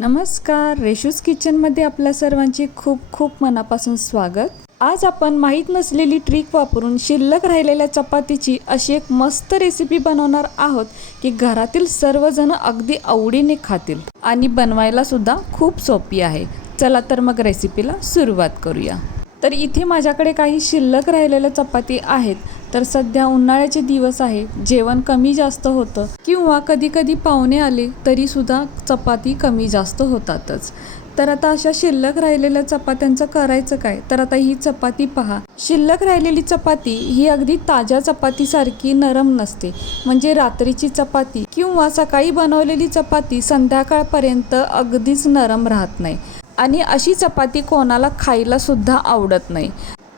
नमस्कार, रेशूज किचनमध्ये आपल्या सर्वांचे खूप खूप मनापासून स्वागत. आज आपण माहीत नसलेली ट्रिक वापरून शिल्लक राहिलेल्या चपातीची अशी एक मस्त रेसिपी बनवणार आहोत की घरातील सर्वजण अगदी आवडीने खातील आणि बनवायला सुद्धा खूप सोपी आहे. चला तर मग रेसिपीला सुरुवात करूया. तर इथे माझ्याकडे काही शिल्लक राहिलेल्या चपाती आहेत. तर सध्या उन्हाळ्याचे दिवस आहे, जेवण कमी जास्त होतं किंवा कधी कधी पाहुणे आले तरीसुद्धा चपाती कमी जास्त होतातच. तर आता अशा शिल्लक राहिलेल्या चपात्यांचं करायचं काय? तर आता ही चपाती पहा. शिल्लक राहिलेली चपाती ही अगदी ताज्या चपातीसारखी नरम नसते. म्हणजे रात्रीची चपाती किंवा सकाळी बनवलेली चपाती संध्याकाळपर्यंत अगदीच नरम राहत नाही आणि अशी चपाती कोणाला खायला सुद्धा आवडत नाही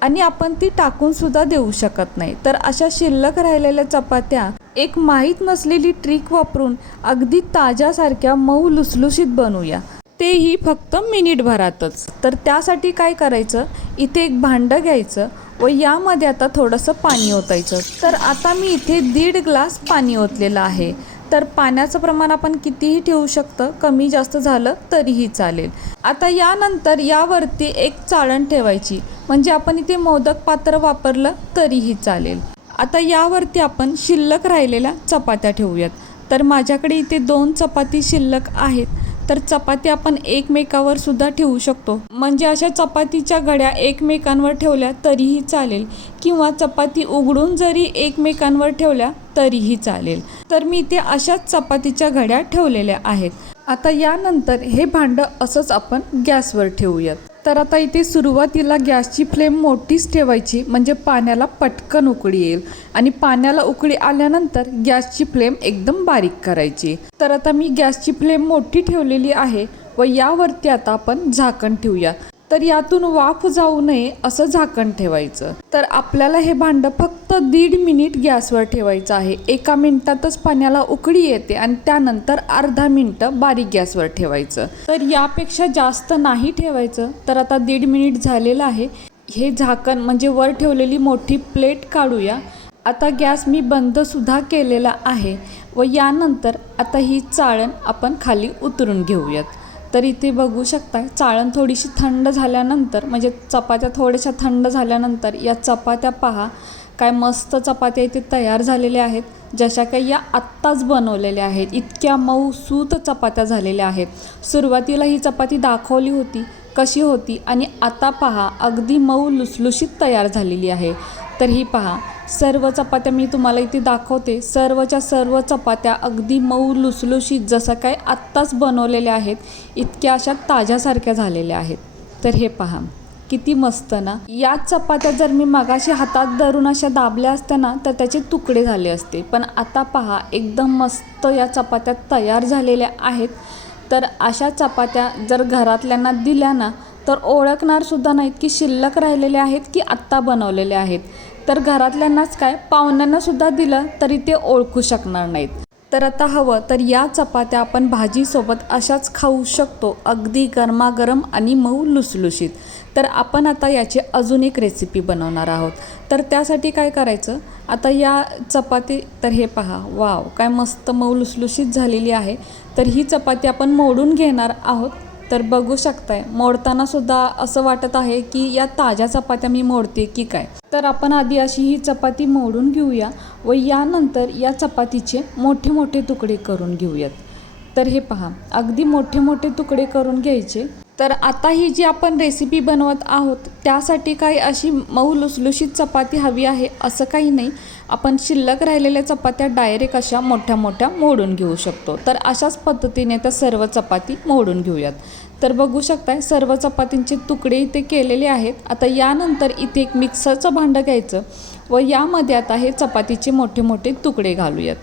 आणि आपण ती टाकून सुद्धा देऊ शकत नाही. तर अशा शिल्लक राहिलेल्या चपात्या एक माहीत नसलेली ट्रिक वापरून अगदी ताज्यासारख्या मऊ लुसलुशीत बनवूया, तेही फक्त मिनिटभरातच. तर त्यासाठी काय करायचं, इथे एक भांडं घ्यायचं व यामध्ये आता थोडंसं पाणी ओतायचं. तर आता मी इथे 1.5 ग्लास पाणी ओतलेलं आहे. तर पाण्याचं प्रमाण आपण कितीही ठेवू शकतं, कमी जास्त झालं तरीही चालेल. आता यानंतर यावरती एक चाळण ठेवायची, म्हणजे आपण इथे मोदक पात्र वापरलं तरीही चालेल. आता यावरती आपण शिल्लक राहिलेल्या चपात्या ठेवूयात. तर माझ्याकडे इथे 2 चपाती शिल्लक आहेत. तर चपाती आपण एकमेकावर सुद्धा ठेवू शकतो, म्हणजे अशा चपातीच्या घड्या एकमेकांवर ठेवल्या तरीही चालेल किंवा चपाती उघडून जरी एकमेकांवर ठेवल्या तरीही चालेल. तर मी इथे अशाच चपातीच्या घड्या ठेवलेल्या आहेत. आता यानंतर हे भांडं असंच आपण गॅसवर ठेवूयात. तर आता इथे सुरुवातीला गॅसची फ्लेम मोठीच ठेवायची, म्हणजे पाण्याला पटकन उकळी येईल आणि पाण्याला उकळी आल्यानंतर गॅसची फ्लेम एकदम बारीक करायची. तर आता मी गॅसची फ्लेम मोठी ठेवलेली आहे व यावरती आता आपण झाकण ठेवूया. तर यातून वाफ जाऊ नये असं झाकण ठेवायचं. तर आपल्याला हे भांडं फक्त 1.5 मिनिट गॅसवर ठेवायचं आहे. 1 मिनिटातच पाण्याला उकळी येते आणि त्यानंतर अर्धा मिनिटं बारीक गॅसवर ठेवायचं. तर यापेक्षा जास्त नाही ठेवायचं. तर आता 1.5 मिनिट झालेलं आहे. हे झाकण म्हणजे वर ठेवलेली मोठी प्लेट काढूया. आता गॅस मी बंदसुद्धा केलेला आहे व यानंतर आता ही चाळण आपण खाली उतरून घेऊयात. तर इथे बघू शकता, चाळण थोडीशी थंड झाल्यानंतर, म्हणजे चपात्या थोड्याशा थंड झाल्यानंतर या चपात्या पहा, काय मस्त चपात्या इथे तयार झालेल्या आहेत, जशा काही या आत्ताच बनवलेल्या आहेत. इतक्या मऊसूत चपात्या झालेल्या आहेत. सुरुवातीला ही चपाती दाखवली होती कशी होती आणि आता पहा अगदी मऊ लुसलुशीत तयार झालेली आहे. तर ही पहा, सर्व चपात्या मी तुम्हाला इथे दाखवते. सर्वच्या सर्व चपात्या अगदी मऊ लुसलुशीत जसं काय आत्ताच बनवलेल्या आहेत, इतक्या अशा ताज्यासारख्या झालेल्या आहेत. तर हे पहा किती मस्त ना. या चपात्या जर मी मगाशी हातात धरून अशा दाबल्या असत्या ना तर त्याचे तुकडे झाले असते. पण आता पहा एकदम मस्त या चपात्या तयार झालेल्या आहेत. तर अशा चपात्या जर घरातल्यांना दिल्या ना तर ओळखणार सुद्धा नाहीत की शिल्लक राहिलेल्या आहेत की आत्ता बनवलेल्या आहेत. तर घरातल्यांनाच काय, पाहुण्यांना सुद्धा दिलं तरी ते ओळखू शकणार नाहीत. तर आता हवं तर या चपात्या आपण भाजीसोबत अशाच खाऊ शकतो, अगदी गरमागरम आणि मऊ लुसलुशीत. तर आपण आता याची अजून एक रेसिपी बनवणार आहोत. तर त्यासाठी काय करायचं, आता या चपाती, तर हे पहा, वाव काय मस्त मऊ लुसलुशीत झालेली आहे. तर ही चपाती आपण मोडून घेणार आहोत. तर बघू शकताय, मोडताना सुद्धा असं वाटत आहे की या ताज्या चपात्या मी मोडते की काय. तर आपण आधी अशी ही चपाती मोडून घेऊया व यानंतर या चपातीचे मोठे मोठे तुकडे करून घेऊयात. तर हे पहा, अगदी मोठे मोठे तुकडे करून घ्यायचे. तर आता ही जी आपण रेसिपी बनवत आहोत त्यासाठी काही अशी मऊ लुसलुशीत चपाती हवी आहे असं काही नाही. आपण शिल्लक राहिलेल्या चपात्या डायरेक्ट अशा मोठ्या मोठ्या मोडून घेऊ शकतो. तर अशाच पद्धतीने त्या सर्व चपाती मोडून घेऊयात. तर बघू शकताय सर्व चपातींचे तुकडे इथे केलेले आहेत. आता यानंतर इथे एक मिक्सरचं भांडं घ्यायचं व यामध्ये आता हे चपातीचे मोठे मोठे तुकडे घालूयात.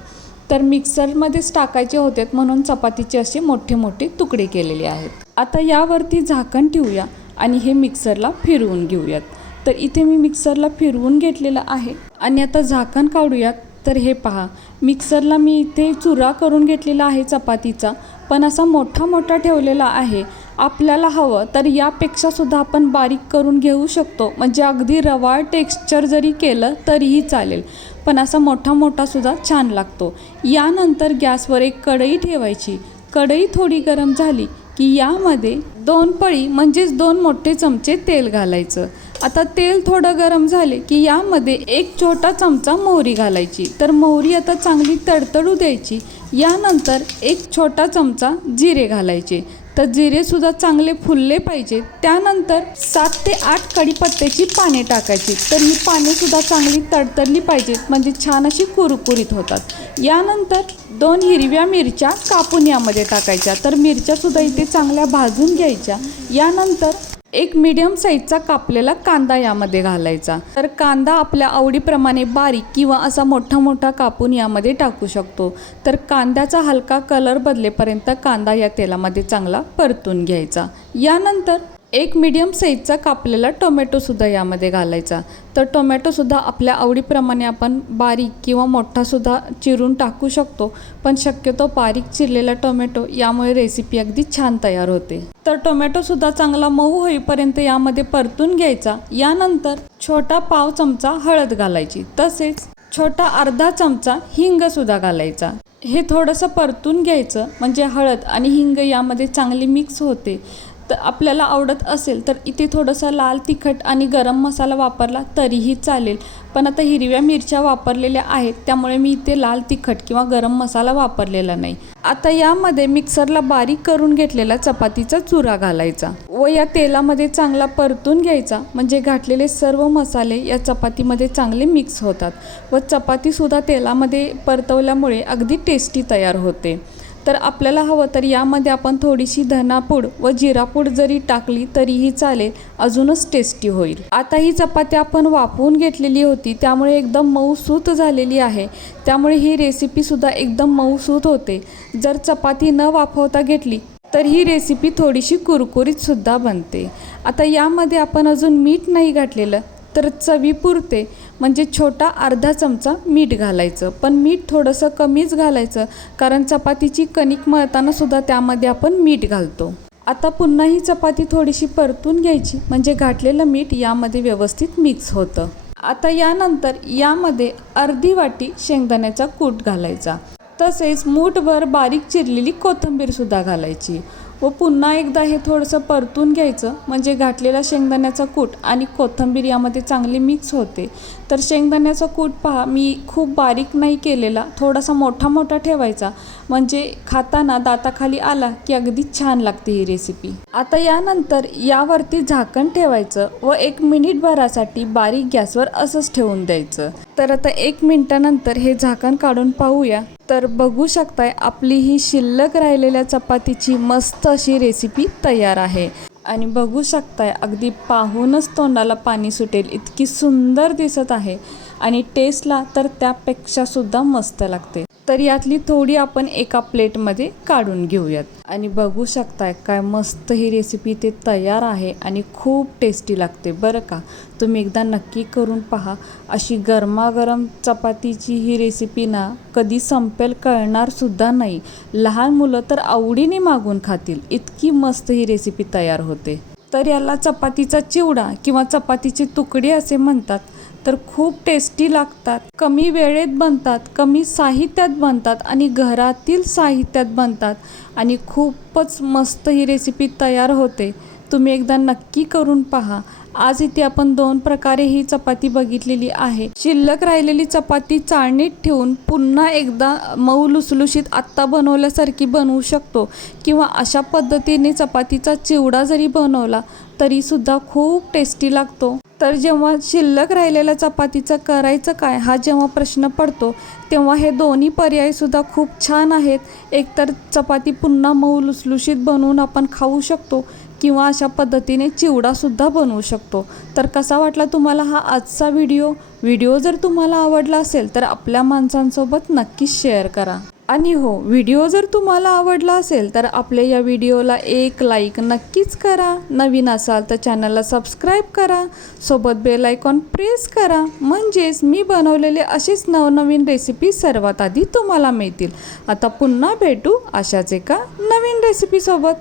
तर मिक्सरमध्येच टाकायचे होते म्हणून चपातीचे असे मोठे मोठे तुकडे केलेले आहेत. आता यावरती झाकण ठेवूया आणि हे मिक्सरला फिरवून घेऊयात. तर इथे मी मिक्सरला फिरवून घेतलेलं आहे आणि आता झाकण काढूयात. तर हे पहा, मिक्सरला मी इथे चुरा करून घेतलेला आहे चपातीचा, पण असा मोठा मोठा ठेवलेला आहे. आपल्याला हवं तर यापेक्षा सुद्धा आपण बारीक करून घेऊ शकतो, म्हणजे अगदी रवाळ टेक्स्चर जरी केलं तरीही चालेल, पण असा मोठा मोठा सुद्धा छान लागतो. यानंतर गॅसवर एक कढई ठेवायची. कढई थोडी गरम झाली की यामध्ये 2 पळी म्हणजेच 2 मोठे चमचे तेल घालायचं. आता तेल थोडं गरम झाले की यामध्ये 1 छोटा चमचा मोहरी घालायची. तर मोहरी आता चांगली तडतडू द्यायची. यानंतर 1 छोटा चमचा जिरे घालायचे. तर जिरेसुद्धा चांगले फुलले पाहिजे. त्यानंतर 7 ते 8 कढीपत्त्याची पाने टाकायची. तर ही पानेसुद्धा चांगली तडतडली पाहिजेत, म्हणजे छान अशी कुरकुरीत होतात. यानंतर 2 हिरव्या मिरच्या कापून यामध्ये टाकायच्या. तर मिरच्यासुद्धा इथे चांगल्या भाजून घ्यायच्या. यानंतर 1 मीडियम साईजचा कापलेला कांदा यामध्ये घालायचा. तर कांदा आपल्या आवडीप्रमाणे बारीक किंवा असा मोठा मोठा कापून यामध्ये टाकू शकतो. तर कांद्याचा हलका कलर बदलेपर्यंत कांदा या तेलामध्ये चांगला परतून घ्यायचा. यानंतर 1 मीडियम साईजचा कापलेला टोमॅटोसुद्धा यामध्ये घालायचा. तर टोमॅटोसुद्धा आपल्या आवडीप्रमाणे आपण बारीक किंवा मोठासुद्धा चिरून टाकू शकतो, पण शक्यतो बारीक चिरलेला टोमॅटो यामुळे रेसिपी अगदी छान तयार होते. तर टोमॅटोसुद्धा चांगला मऊ होईपर्यंत यामध्ये परतून घ्यायचा. यानंतर छोटा पाव चमचा हळद घालायची, तसेच छोटा अर्धा चमचा हिंगसुद्धा घालायचा. हे थोडंसं परतून घ्यायचं, म्हणजे हळद आणि हिंग यामध्ये चांगली मिक्स होते. तर आपल्याला आवडत असेल तर इथे थोडंसं लाल तिखट आणि गरम मसाला वापरला तरीही चालेल, पण आता हिरव्या मिरच्या वापरलेल्या आहेत त्यामुळे मी इथे लाल तिखट किंवा गरम मसाला वापरलेला नाही. आता यामध्ये मिक्सरला बारीक करून घेतलेला चपातीचा चुरा घालायचा व या तेलामध्ये चांगला परतून घ्यायचा, म्हणजे घातलेले सर्व मसाले या चपातीमध्ये चांगले मिक्स होतात व चपातीसुद्धा तेलामध्ये परतवल्यामुळे अगदी टेस्टी तयार होते. तर आपल्याला हवं तर यामध्ये आपण थोडीशी धनापूड व जिरापूड जरी टाकली तरीही चालेल, अजूनच टेस्टी होईल. आता ही चपाती आपण वाफवून घेतलेली होती त्यामुळे एकदम मऊसूत झालेली आहे. त्यामुळे ही रेसिपीसुद्धा एकदम मऊसूत होते. जर चपाती न वाफवता घेतली तर ही रेसिपी थोडीशी कुरकुरीतसुद्धा बनते. आता यामध्ये आपण अजून मीठ नाही घातलेलं, तर चवीपुरते म्हणजे छोटा अर्धा चमचा मीठ घालायचं. पण मीठ थोडंसं कमीच घालायचं, कारण चपातीची कणिक मळताना सुद्धा त्यामध्ये आपण मीठ घालतो. आता पुन्हा ही चपाती थोडीशी परतून घ्यायची, म्हणजे घातलेलं मीठ यामध्ये व्यवस्थित मिक्स होतं. आता यानंतर यामध्ये अर्धी वाटी शेंगदाण्याचा कूट घालायचा, तसेच मूठभर बारीक चिरलेली कोथिंबीरसुद्धा घालायची व पुन्हा एकदा हे थोडंसं परतून घ्यायचं, म्हणजे घातलेला शेंगदाण्याचा कूट आणि कोथिंबीर यामध्ये चांगली मिक्स होते. तर शेंगदाण्याचा कूट पहा, मी खूप बारीक नाही केलेला, थोडासा मोठा मोठा ठेवायचा, म्हणजे खाताना दाताखाली आला की अगदी छान लागते ही रेसिपी. आता यानंतर यावरती झाकण ठेवायचं व 1 मिनिटभरासाठी बारीक गॅसवर असंच ठेवून द्यायचं. तर आता 1 मिनिटानंतर हे झाकण काढून पाहूया. तर बघू शकताय आपली ही शिल्लक राहिलेल्या चपातीची मस्त अशी रेसिपी तयार आहे. आणि बघू शकताय अगदी पाहूनच तोंडाला पाणी सुटेल इतकी सुंदर दिसत आहे आणि टेस्टला तर त्यापेक्षा सुद्धा मस्त लागते. तर यातली थोडी आपण एका प्लेटमध्ये काढून घेऊयात. आणि बघू शकताय काय मस्त ही रेसिपी ते तयार आहे आणि खूप टेस्टी लागते बरं का. तुम्ही एकदा नक्की करून पहा. अशी गरमागरम चपातीची ही रेसिपी ना कधी संपेल कळणार सुद्धा नाही. लहान मुलं तर आवडीने मागून खातील, इतकी मस्त ही रेसिपी तयार होते. तर याला चपातीचा चिवडा किंवा चपातीची तुकडी असे म्हणतात. तर खूप टेस्टी लागतात, कमी वेळेत बनतात, कमी साहित्यात बनतात आणि घरातील साहित्यात बनतात आणि खूपच मस्त ही रेसिपी तयार होते. तुम्ही एकदा नक्की करून पहा. आज इथे आपण 2 प्रकारे ही चपाती बघितलेली आहे. शिल्लक राहिलेली चपाती चाळणीत ठेवून पुन्हा एकदा मऊ लुसलुशीत आत्ता बनवल्यासारखी बनवू शकतो किंवा अशा पद्धतीने चपातीचा चिवडा जरी बनवला तरीसुद्धा खूप टेस्टी लागतो. तर जेव्हा शिल्लक राहिलेल्या चपातीचं करायचं काय हा जेव्हा प्रश्न पडतो तेव्हा हे दोन्ही पर्यायसुद्धा खूप छान आहेत. एकतर चपाती पुन्हा मऊ लुसलुशीत बनवून आपण खाऊ शकतो किंवा अशा पद्धतीने चिवडासुद्धा बनवू शकतो. तर कसा वाटला तुम्हाला हा आजचा व्हिडिओ जर तुम्हाला आवडला असेल तर आपल्या माणसांसोबत नक्कीच शेअर करा. आणि हो, व्हिडिओ जर तुम्हाला आवडला असेल तर आपल्या या व्हिडिओला एक लाईक नक्कीच करा. नवीन असाल तर चॅनलला सबस्क्राईब करा, सोबत बेल आयकॉन प्रेस करा, म्हणजेच मी बनवलेले असेच नवनवीन रेसिपी सर्वात आधी तुम्हाला मिळतील. आता पुन्हा भेटू अशाच एका नवीन रेसिपीसोबत.